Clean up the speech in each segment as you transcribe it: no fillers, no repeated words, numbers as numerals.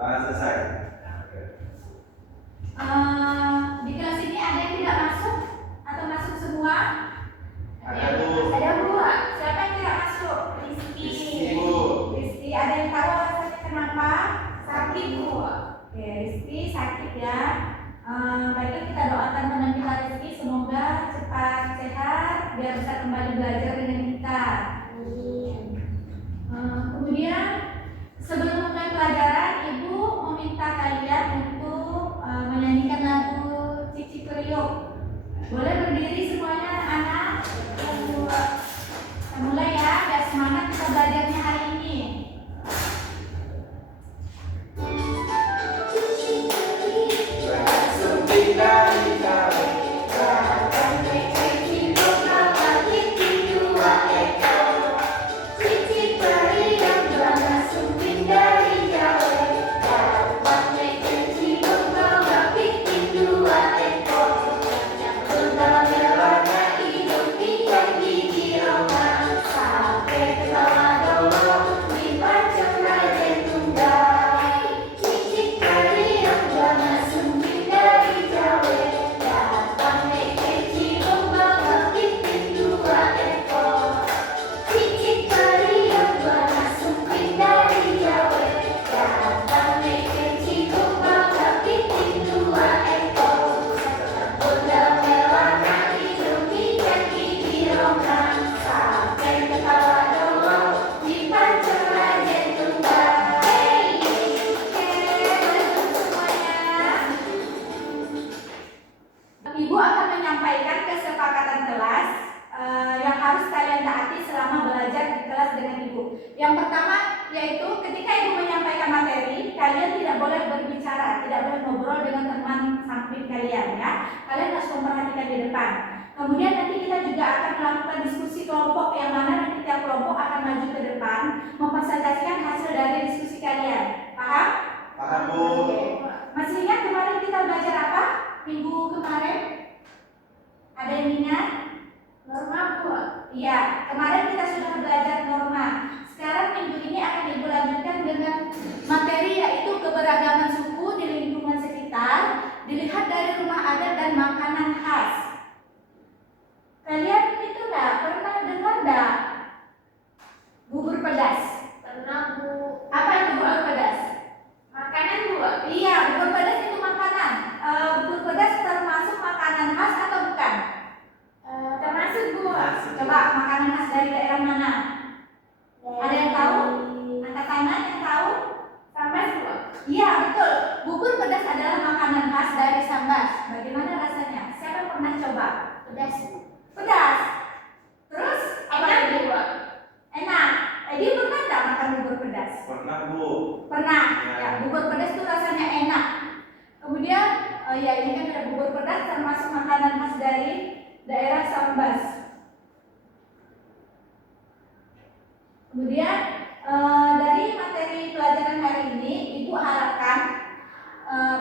Selesai. Di kelas ini ada yang tidak masuk atau masuk semua? Ada, Bu. Ada, Bu. Siapa yang tidak masuk? Rizky. Bu. Rizky, ada yang tahu alasannya kenapa? Sakit, Bu. Oke, Rizky sakit ya. Baiklah, kita doakan teman kita Rizky semoga cepat sehat biar bisa kembali belajar dengan kita. Kemudian sebelum mulai pelajaran, Ibu meminta kalian untuk menyanyikan lagu Cici Periuk. Boleh berdiri semuanya anak? Kita mulai ya, biar semangat kita belajarnya hari ini. Ibu akan menyampaikan kesepakatan kelas yang harus kalian taati selama belajar di kelas dengan Ibu. Yang pertama yaitu ketika Ibu menyampaikan materi, kalian tidak boleh berbicara, tidak boleh ngobrol dengan teman samping kalian ya. Kalian harus memperhatikan di depan. Kemudian nanti kita juga akan melakukan diskusi kelompok yang mana nanti tiap kelompok akan maju ke depan mempresentasikan hasil dari diskusi kalian. Paham? Paham, Bu. Masih ingat kemarin kita belajar apa? Minggu kemarin? Ada yang ingat? Norma, Bu. Iya, kemarin kita sudah belajar norma. Sekarang minggu ini akan Ibu lanjutkan dengan materi yaitu keberagaman suku di lingkungan sekitar, dilihat dari rumah adat dan makanan khas. Kalian itu pernah dengar enggak? Bubur pedas? Pernah, Bu. Apa itu bubur pedas? Makanan, Bu. Iya, bubur pedas itu makanan. Bubur pedas termasuk makanan khas atau bukan? Termasuk, Bu. Coba makanan khas dari daerah mana? Ada yang tahu? Angkat tangan yang tahu? Sambas, Bu. Iya, betul. Bubur pedas adalah makanan khas dari Sambas. Bagaimana rasanya? Siapa yang pernah coba? Pedas, Bu. Pedas. Terus apa Enak, lagi? Bu. Enak. Edi pernah enggak makan bubur pedas? Pernah, Bu. Pernah. Ya. Ya, bubur pedas itu rasanya enak. Kemudian ya ini kan ada bubur pedas termasuk makanan khas dari daerah Sambas. Kemudian dari materi pelajaran hari ini, Ibu harapkan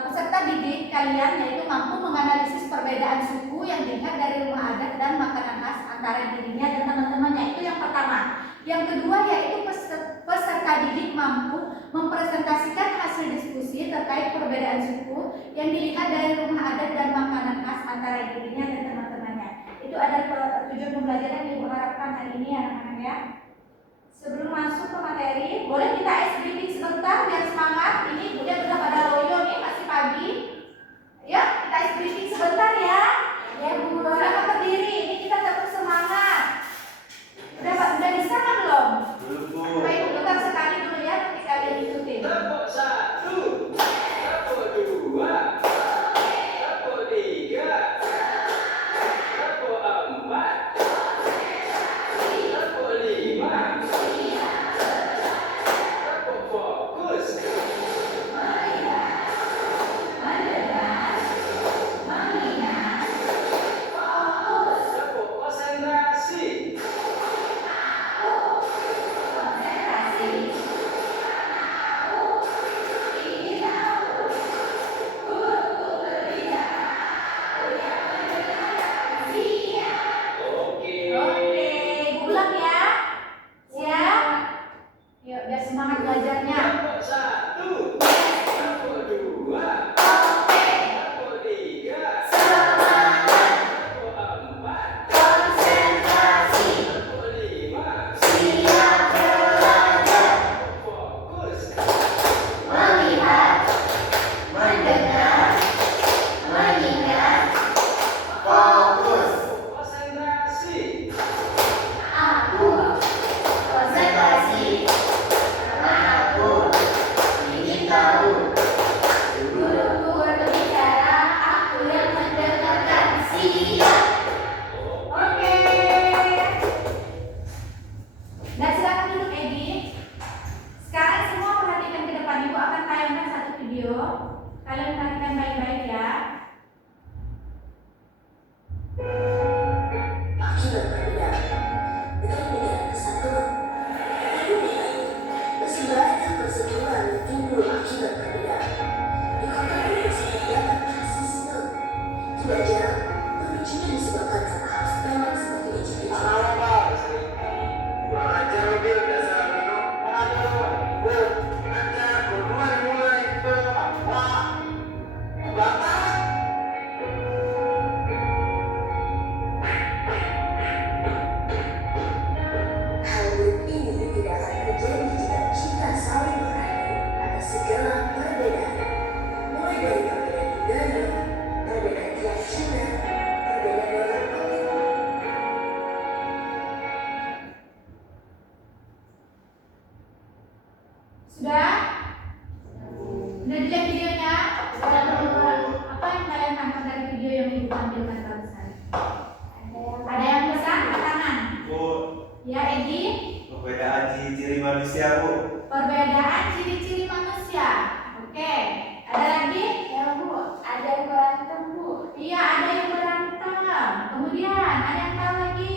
peserta didik kalian yaitu mampu menganalisis perbedaan suku yang dilihat dari rumah adat dan makanan khas antara dirinya dan teman-temannya. Itu yang pertama. Yang kedua yaitu peserta didik mampu mempresentasikan hasil diskusi terkait perbedaan suku yang dilihat dari rumah adat dan makanan khas antara dirinya dan teman-temannya. Itu adalah tujuan pembelajaran yang Ibu harapkan hari ini anak-anak ya. Sebelum masuk ke materi, boleh kita ice breathing sebentar biar semangat. Ini Ibu lihat udah pada loyo nih, masih pagi. Ya, kita ice breathing sebentar ya. Ya Bu, silakan berdiri. Ini kita tetap semangat. Udah bisa kan belum? Belum, Bu. Baik, putar sekali dulu ya, nanti kalian ikutin. Tepuk 1, tepuk 2, tepuk 3, tepuk 4, tepuk 5, tepuk fokus. berbicara, Bu. Guruku berbicara, aku yang mendengarkan. Siap. Oke. Dan silakan duduk Egi. Sekarang semua perhatikan ke depan, Ibu akan tayangkan satu video. Kalian perhatikan baik-baik ya. Akibat perbedaan, bukan perbedaan kesatuan. Tapi bedanya, masih banyak perseteruan yang timbul akibat perbedaan. Di kota ini masih terdapat rasisme. Tidak jarang, pemicunya disebabkan karena hal sepele seperti ejek-ejek. Kurang ajar lu, Bil. Dasar minum. Bu, ajar. Duluan mulai. Bapak. Hal buruk ini tidak akan terjadi jika kita saling menghargai atas segala perbedaan. Mulai dari perbedaan budaya, perbedaan keyakinan, perbedaan warna kulit. Sudah? Sudah dilihat videonya? Sudah, Bu. Apa yang kalian tangkap dari video yang Ibu tampilkan barusan? Ada yang Ada yang bisa angkat tangan? Bu, Ya, Egi. perbedaan ciri-ciri manusia, Bu. Perbedaan ciri-ciri manusia. Oke. Ada lagi? Ya, Bu. Ada yang berantem, Bu. Iya, ada yang berantem. Kemudian ada yang tahu lagi?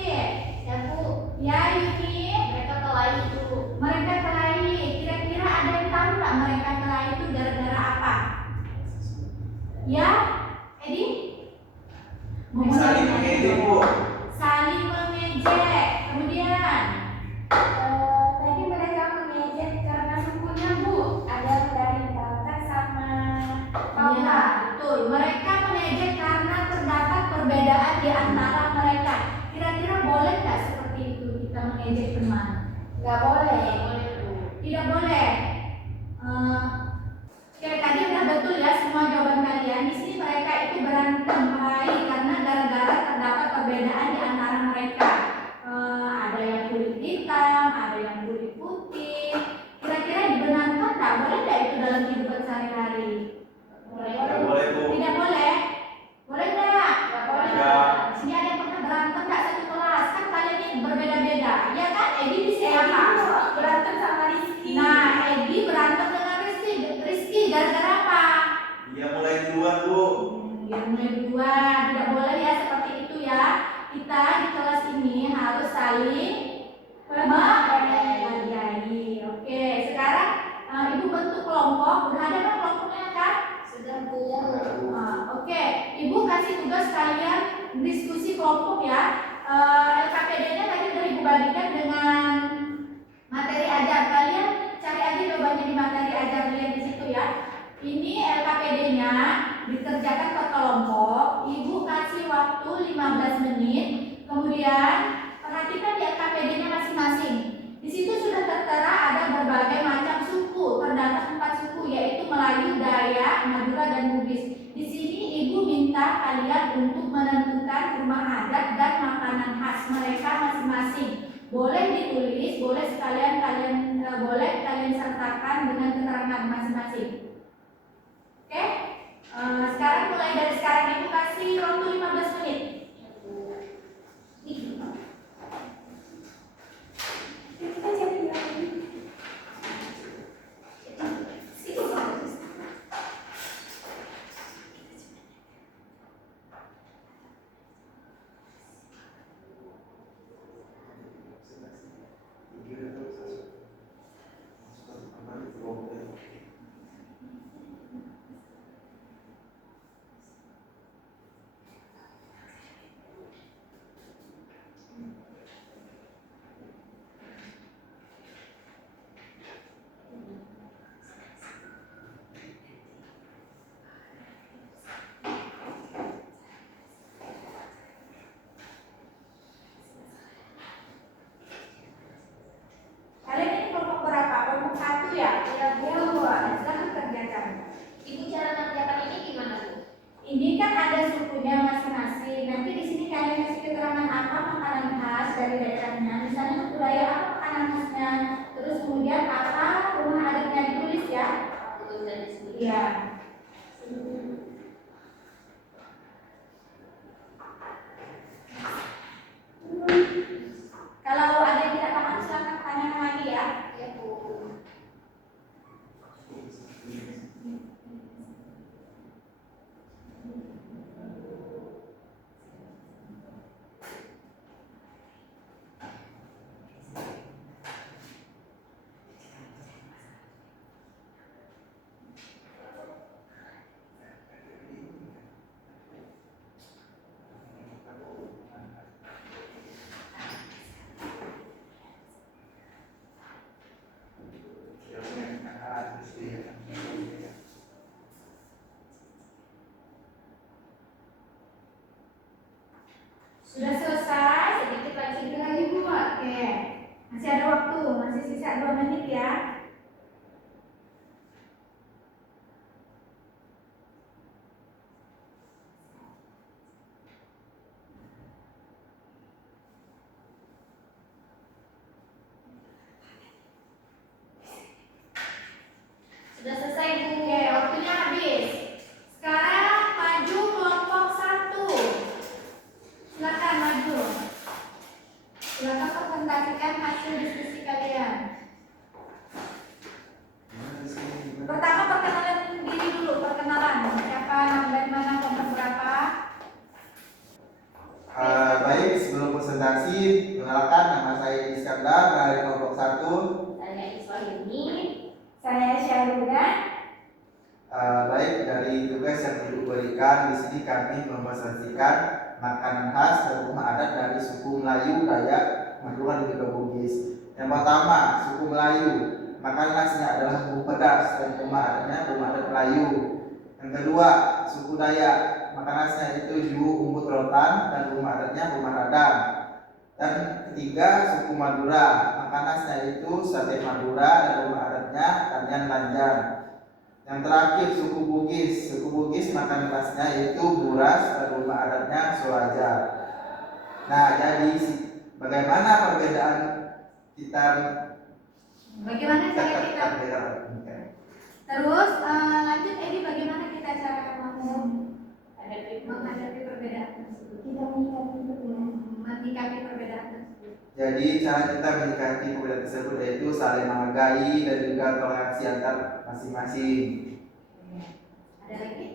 Ya, Bu. Ya, Yuni. Mereka kelahi, Bu. Mereka kelahi. Kira-kira ada yang tahu nggak mereka kelahi itu gara-gara apa? Ya, Edi? Saling mengejek, Bu. Saling mengejek. Kemudian Tadi mereka mengejek karena sukunya, Bu. Ada yang dari Batak sama Papua. iya, betul. Mereka mengejek karena terdapat perbedaan di antara mereka. Kira-kira boleh nggak seperti itu kita mengejek teman? Nggak boleh. Boleh, Bu. Tidak boleh. Oke, tadi udah betul ya semua jawaban kalian. Di sini mereka itu berantem kelahi karena gara-gara terdapat perbedaan di antara mereka. Ada yang kulit hitam, ada yang kulit putih. Kira-kira dibenarkan nggak? Boleh nggak itu dalam kehidupan sehari-hari? Nggak boleh, Bu. Tidak boleh. Boleh nggak? Nggak boleh. Nggak. Di sini ada yang pernah berantem nggak satu kelas? Kan kalian ini berbeda-beda. Ya kan? Edi di sini Edi, apa? Bu, berantem sama Rizky. Nah, Edi berantem dengan Rizky. Rizky gara-gara apa? Dia mulai duluan, Bu. Yang mulai duluan. Tidak boleh ya seperti itu ya. Kita di kelas ini harus saling menghargai. Oke, sekarang Ibu bentuk kelompok. Udah ada kan kelompoknya kan? Sudah, Bu. Oke, Ibu kasih tugas kalian diskusi kelompok ya. LKPD-nya tadi udah Ibu bagikan dengan materi ajar. Kalian cari aja jawabannya di materi ajar, lihat di situ ya. Ini LKPD-nya dikerjakan per kelompok. Ibu kasih waktu 15 menit. Kemudian perhatikan di LKPD-nya masing-masing. Di situ sudah tertera ada berbagai macam suku. Terdapat 4 suku yaitu Melayu, Dayak, Madura, dan Bugis. Di sini Ibu minta kalian untuk menentukan rumah adat dan makanan khas mereka masing-masing. Boleh ditulis, boleh sekalian boleh kalian sertakan dengan keterangan masing-masing. Oke? Sekarang mulai dari sekarang Ibu kasih waktu 15 menit. Kita cari lagi. Iya. Kalau ada yang tidak paham silakan tanya lagi ya. Ya, Bu. Sudah selesai, sedikit lagi Bu. Oke. Masih ada waktu, masih sisa 2 menit ya. Sudah selesai Bu. Oke, waktunya habis. Sekarang maju kelompok 1. Silakan maju. Silakan presentasikan hasil diskusi kalian. Pertama perkenalan diri dulu, perkenalan. Siapa, dari mana, kelompok berapa? Baik, sebelum presentasi, perkenalkan nama saya Iskandar dari kelompok 1. Saya Iswahini. Saya Syahruda. Baik, dari tugas yang diberikan di sini kami mempresentasikan makanan khas dan rumah adat dari suku Melayu, Dayak, Madura dan juga Bugis. Yang pertama, suku Melayu. Makanan khasnya adalah bumbu pedas dan rumah adatnya rumah adat Melayu. Yang kedua, suku Dayak. Makanan khasnya itu juhu umbut rotan dan rumah adatnya rumah radang. Dan ketiga, suku Madura. Makanan khasnya itu sate Madura dan rumah adatnya tanian lanjang. Yang terakhir, suku Bugis. Suku Bugis makanan khasnya itu buras dan rumah adatnya Suraja. Nah, jadi bagaimana perbedaan kita? Bagaimana cara kita? Terus lanjut Edi, bagaimana kita cara menghadapi perbedaan tersebut? Kita menyikapi perbedaan. Menyikapi perbedaan tersebut. Jadi cara kita menyikapi perbedaan tersebut yaitu saling menghargai dan juga toleransi antar masing-masing. Ada lagi?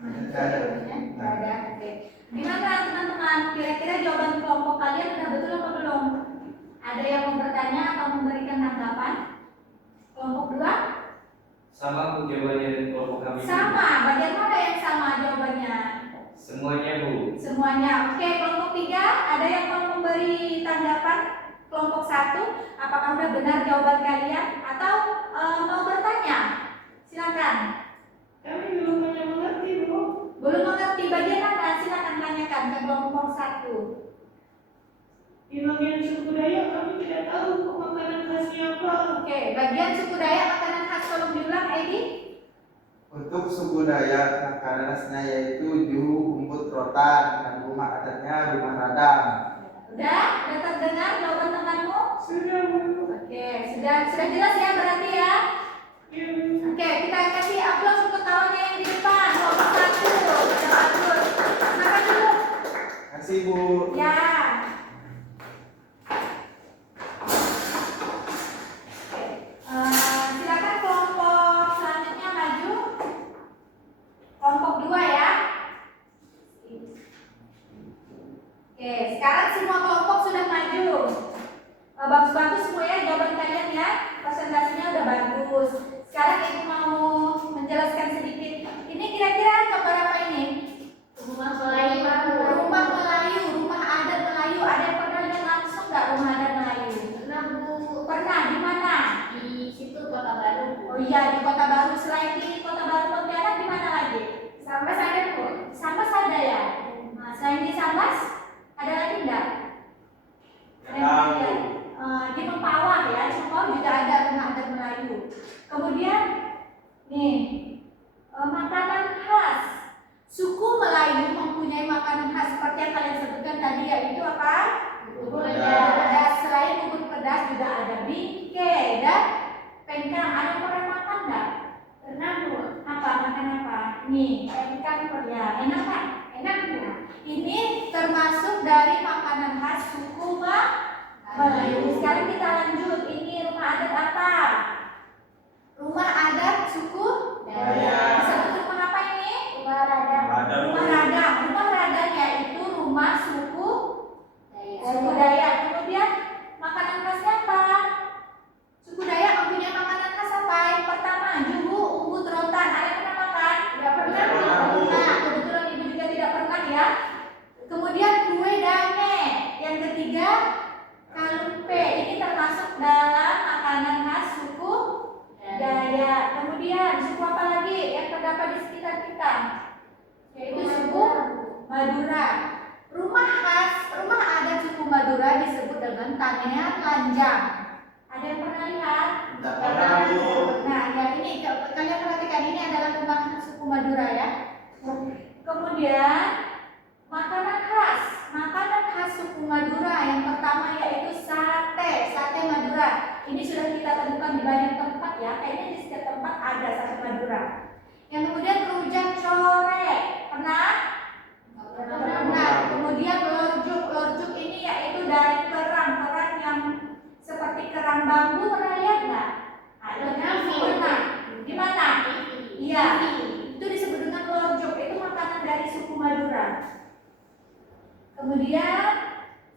Tidak ada. Tidak ada. Oke. Gimana teman-teman? Kira-kira jawaban kelompok kalian sudah betul atau belum? Ada yang mau bertanya atau memberikan tanggapan? Kelompok 2? Sama Bu jawabannya dari kelompok kami. Sama. Bagian mana yang sama jawabannya? Semuanya Bu. Semuanya. Oke, kelompok 3 ada yang mau memberi tanggapan? Kelompok 1, apakah sudah benar jawaban kalian atau mau bertanya? Silakan. Kami belum banyak mengerti, Bu. Belum mengerti bagian mana? Silakan tanyakan ke kelompok 1. Di bagian suku Dayak kami tidak tahu makanan khasnya apa. Oke, bagian suku Dayak makanan khas, tolong diulang Edi. Untuk suku Dayak makanan khasnya yaitu juhu umbut rotan dan rumah adatnya rumah radang. Udah terdengar jawaban temanmu? Sudah, Bu. Oke, sudah jelas ya berarti ya. Ya, Bu. Oke, kita kasih aplaus untuk kawannya yang di depan. Kelompok 1. Sudah bagus. Makan dulu. Kasih Bu. Ya. Silakan kelompok selanjutnya maju. Kelompok 2 ya. Oke, sekarang semua kelompok sudah maju. Bagus-bagus semua ya jawaban kalian ya. Presentasinya udah bagus. Sekarang Ibu mau menjelaskan sedikit. Ini kira-kira gambar apa ini? Rumah Melayu. Rumah Melayu, rumah adat Melayu. Ada yang pernah lihat langsung nggak rumah adat Melayu? Pernah, Bu. Pernah, di mana? Di situ Kota Baru, Bu. Oh iya, di Kota Baru. Selain di Kota Baru Pontianak, di mana lagi? Sambas ada, Bu. Sambas ada ya? Nah, selain di Sambas, ada lagi enggak? Ada yang pernah lihat? Di Mempawah ya, di Mempawah juga ada rumah adat Melayu. Kemudian, nih, makanan khas. Suku Melayu mempunyai makanan khas seperti yang kalian sebutkan tadi, yaitu apa? Bubur pedas. Selain bubur pedas juga ada bingke dan pengkang. Ada yang pernah makan enggak? Nih, Ikan ya enak kan? enak ya. Ini termasuk dari makanan khas suku Melayu. Sekarang kita lanjut. Ini rumah adat apa? Rumah adat suku Dayak. disebut rumah apa ini? Rumah radang. Rumah radang. Rumah radang yaitu rumah suku Dayak. Dayak. Kemudian makanan khasnya apa? Suku Dayak mempunyai makanan khas apa? Yang pertama, juhu, umbut, rotan. Ada yang pernah makan? Tidak pernah. Nah, kebetulan ibu juga tidak pernah ya. Kemudian kue dane. Yang ketiga, kalumpe. Ini termasuk dalam makanan khas suku Dayak. Kemudian suku apa lagi yang terdapat di sekitar kita? Yaitu suku Madura. Rumah adat suku Madura disebut dengan tanean lanjang. Ada yang pernah lihat? Tidak pernah, Bu. Nah, ya ini kalian perhatikan, ini adalah rumah suku Madura ya. Kemudian makanan khas suku Madura yang pertama yaitu sate Madura. Ini sudah kita temukan di banyak tempat ya. Kayaknya di setiap tempat ada sate Madura. Yang kemudian rujak corek. Pernah? Pernah. Kemudian lorjuk ini yaitu dari kerang yang seperti kerang bambu, pernah lihat nggak? Pernah. Di mana? Iya. Itu disebut dengan lorjuk. Itu makanan dari suku Madura. Kemudian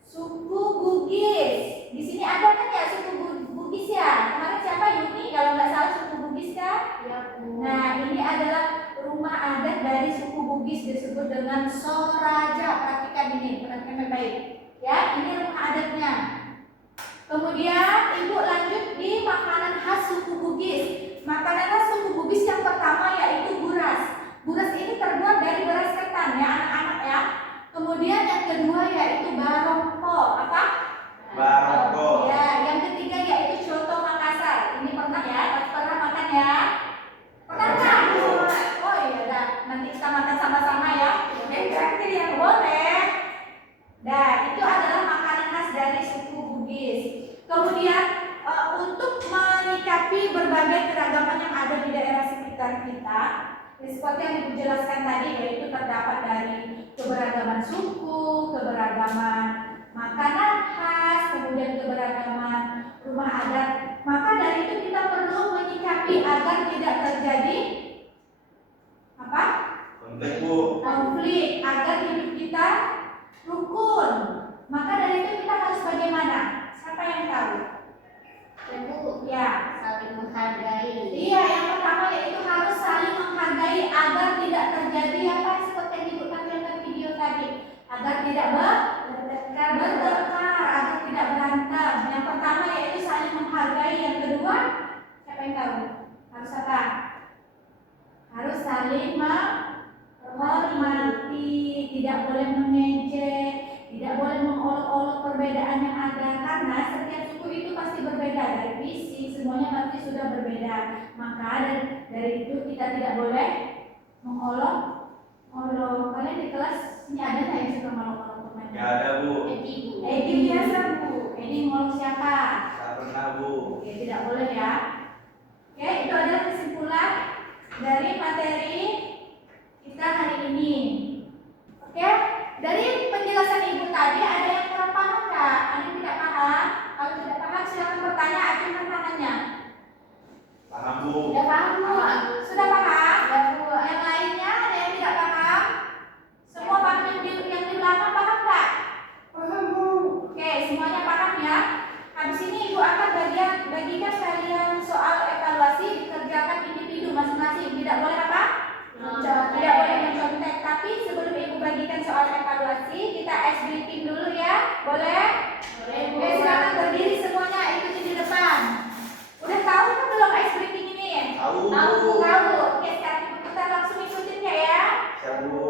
suku Bugis. Di sini ada kan ya suku Bugis ya? Kemarin siapa Yuni? Kalau nggak salah suku Bugis kan? Ya, Bu. Nah, ini adalah rumah adat dari suku Bugis disebut dengan Soraja. Perhatikan baik. Ya, ini rumah adatnya. Kemudian ibu lanjut di makanan khas suku Bugis. Makanan khas suku Bugis yang pertama yaitu buras. Buras ini terbuat dari beras ketan ya anak-anak ya. Kemudian yang kedua yaitu barongko. Apa? Barongko. Ya, yang ketiga yaitu coto Makassar. Ini pernah ya? Pernah makan ya? Pernah nggak? Oh iya dah. Nanti kita makan sama-sama ya. Terakhir ya. Boleh. Nah, itu adalah makanan khas dari suku Bugis. Kemudian untuk menyikapi berbagai keragaman yang ada di daerah sekitar kita, seperti yang Ibu jelaskan tadi, yaitu terdapat dari keberagaman suku, keberagaman makanan khas, kemudian keberagaman rumah adat. Maka dari itu kita perlu menyikapi agar tidak terjadi apa? Konflik, agar hidup kita rukun. Maka dari itu kita harus bagaimana? Siapa yang tahu? Ibu, Ya. saling menghargai. Iya, yang pertama yaitu harus saling menghargai agar tidak terjadi apa seperti yang Ibu tampilkan video tadi, agar tidak bertengkar, agar tidak berantem. Yang pertama yaitu saling menghargai. Yang kedua, siapa yang tahu? Harus apa? Harus saling menghormati, tidak boleh mengejek, tidak boleh mengolok-olok perbedaan yang ada, karena setiap suku itu pasti berbeda dari fisik, semuanya pasti sudah berbeda. Maka dari itu kita tidak boleh mengolok. Kalian di kelas ini ada nggak yang suka mengolok-olok permainan? Nggak ada, Bu. Edi biasa Bu. Edi ngolok siapa? Nggak pernah, Bu. Oke, tidak boleh ya. Oke, itu adalah kesimpulan dari materi kita hari ini. Oke, dari penjelasan Ibu tadi ada yang kurang paham nggak? Ada yang tidak paham? Kalau tidak paham silakan bertanya, acungkan tangannya. Paham, Bu. Udah paham, Bu? Sudah paham? Udah, Bu. Yang lainnya ada yang tidak paham? Semua paham yang di belakang paham nggak? Paham, Bu. Oke, semuanya paham ya. Habis ini Ibu akan bagikan kalian soal evaluasi dikerjakan individu masing-masing. Tidak boleh apa? Tidak boleh mencontek. Tapi sebelum Ibu bagikan soal evaluasi, kita ice breaking dulu ya. Boleh? Boleh, Bu. Oke, silakan berdiri semuanya, ikuti di depan. Udah tahu kan belum ice breaking ini? Tahu, Bu. Tahu. Oke, sekarang Ibu kita langsung ikutin ya. Siap, Bu.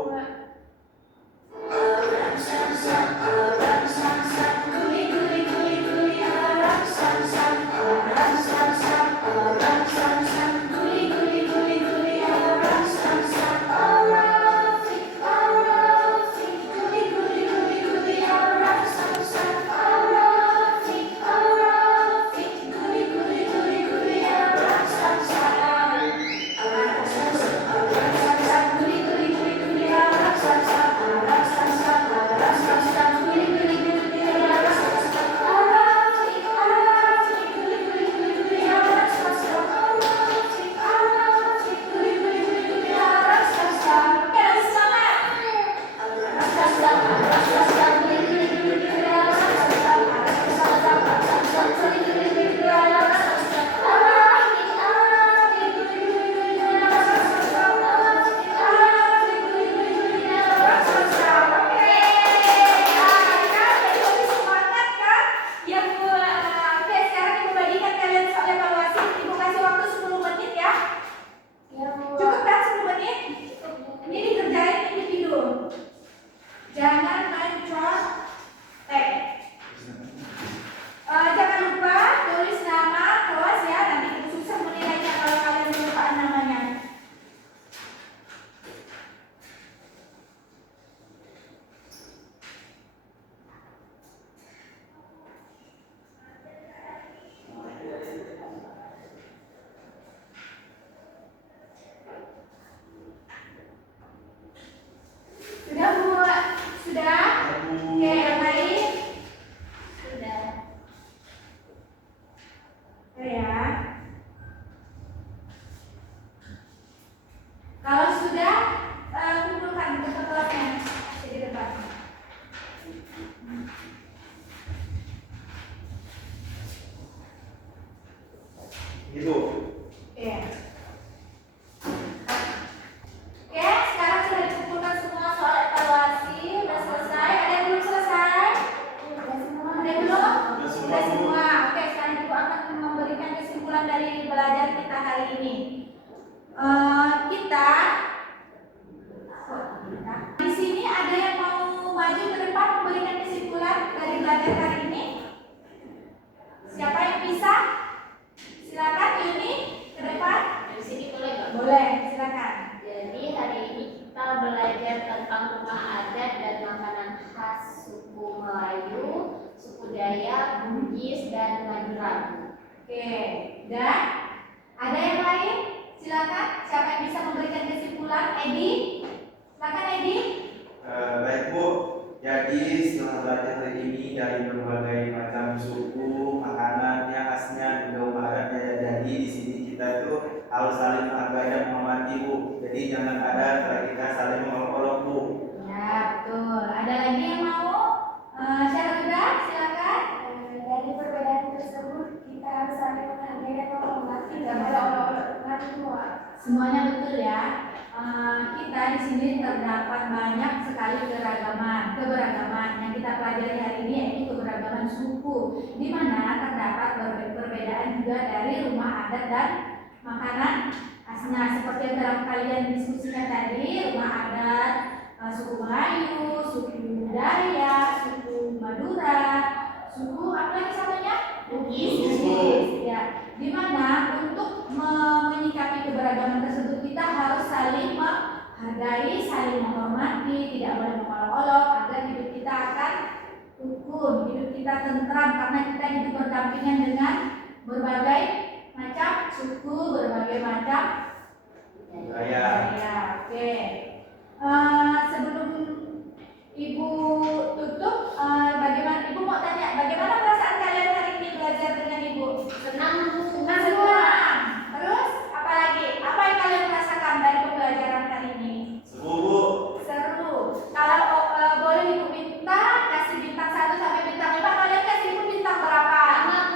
kita di sini ada yang mau maju ke depan memberikan kesimpulan dari belajar hari ini? Siapa yang bisa? Silakan Yuni ke depan. Di sini boleh nggak? Boleh, silakan. Jadi hari ini kita belajar tentang rumah adat dan makanan khas suku Melayu, suku Dayak, Bugis, dan Madura. Oke, dan ada yang lain? Silakan. Siapa yang bisa memberikan kesimpulan? Edi, silakan Edi. Baik Bu, jadi setelah belajar hari ini dari berbagai macam suku, makanannya, khasnya, juga rumah adatnya, jadi di sini kita itu harus saling menghargai dan menghormati Bu. Jadi jangan ada antara kita saling mengolok-olok Bu. Ya, betul. Ada lagi yang mau? Syahruda, silakan. Dari perbedaan tersebut kita harus saling menghargai dan menghormati Tidak kepada boleh orang tua. Semuanya betul ya. Kita di sini terdapat banyak sekali keberagaman yang kita pelajari hari ini, yaitu keberagaman suku, di mana terdapat perbedaan juga dari rumah adat dan makanan khasnya. Seperti yang telah kalian diskusikan tadi, rumah adat suku Melayu, suku Dayak, suku Madura, suku apa lagi samanya? Bugis. Ya, di mana untuk menyikapi keberagaman tersebut kita harus saling menghargai, saling menghormati, tidak boleh mengolok-olok agar hidup kita akan rukun, hidup kita tentram karena kita hidup berdampingan dengan berbagai macam suku, berbagai macam Budaya. budaya. Oke. Sebelum Ibu tutup, bagaimana Ibu mau tanya bagaimana perasaan kalian hari ini belajar dengan Ibu? Senang Bu. Senang. Terus apa lagi? Apa yang kalian rasakan dari pembelajaran hari ini? Seru Bu. Seru. Kalau boleh Ibu minta kasih bintang 1 sampai bintang 5, kalian kasih Ibu bintang berapa? 5.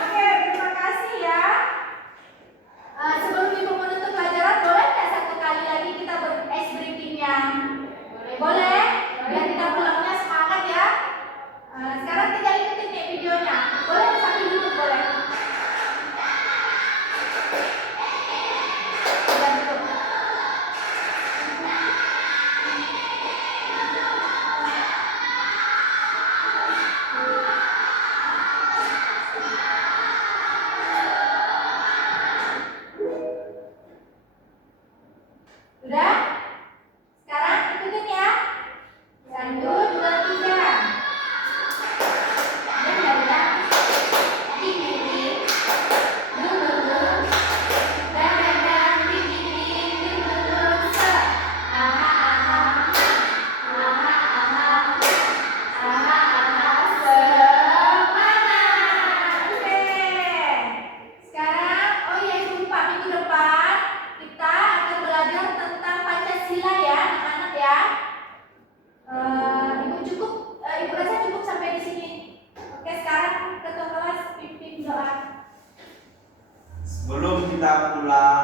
Oke, terima kasih ya. Sebelum Ibu menutup pelajaran, boleh nggak satu kali lagi kita ice breakingnya? Boleh? Biar kita pulangnya semangat ya. Sekarang tinggal ikutin nih videonya. Boleh sambil duduk boleh. Tinggal duduk. Udah? Sekarang ikutin ya. 1, 2, 3. Dengarlah. Ding-ding-ding. Dung-dung-dung. Dadang-dadang. Ding-ding-ding. Dung-dung-dung. Se. Aha-aha. Aha-aha. Aha-aha. Semangat. Oke. Sekarang, oh iya Ibu lupa, minggu depan kita akan belajar tentang Pancasila ya, anak-anak ya. Ibu rasa cukup sampai di sini. Oke, sekarang ketua kelas pimpin doa. Sebelum kita pulang